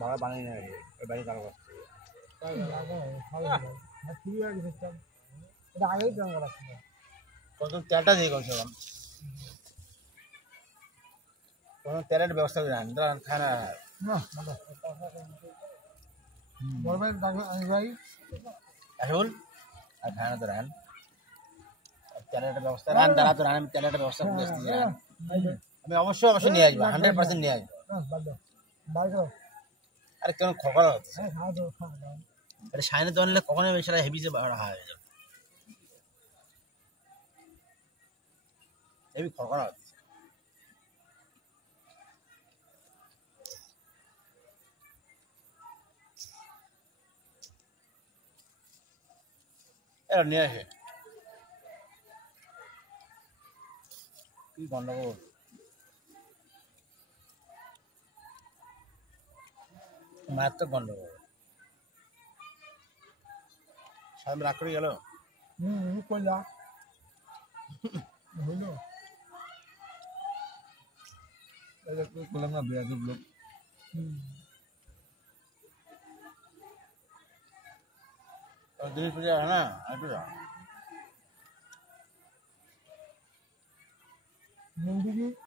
বাবা বানিয়ে নেয় ওই বাড়ি কারো কাছ থেকে। এটা আগেই প্ল্যান করা ছিল। প্রথম তেলটা দিয়ে করছে প্রথম তেলের ব্যবস্থা করে আন খায় না না বড় ভাই ভাই আসল আর খায় না তো রান তেলের একটা ব্যবস্থা রান দাঁড়া তো রান আমি তেলের একটা ব্যবস্থা করে আসছি আমি অবশ্যই নিয়ে আসবো 100% নিয়ে আসবো আরে কেন খকরা হচ্ছে আরে সাইনে তো আনলে কখনো সেটা হেভি যে হাই হয়ে যাবে হেভি খকরা হচ্ছে এরা নিয়ে আসে কি গন্ডগোল মারাত্মক গন্ডগোল সাহেব রাগ করে গেল কইলা হইলো করলাম না বেয়াদব লোক জিনিস পূজা হয় না একটু যা নন্দী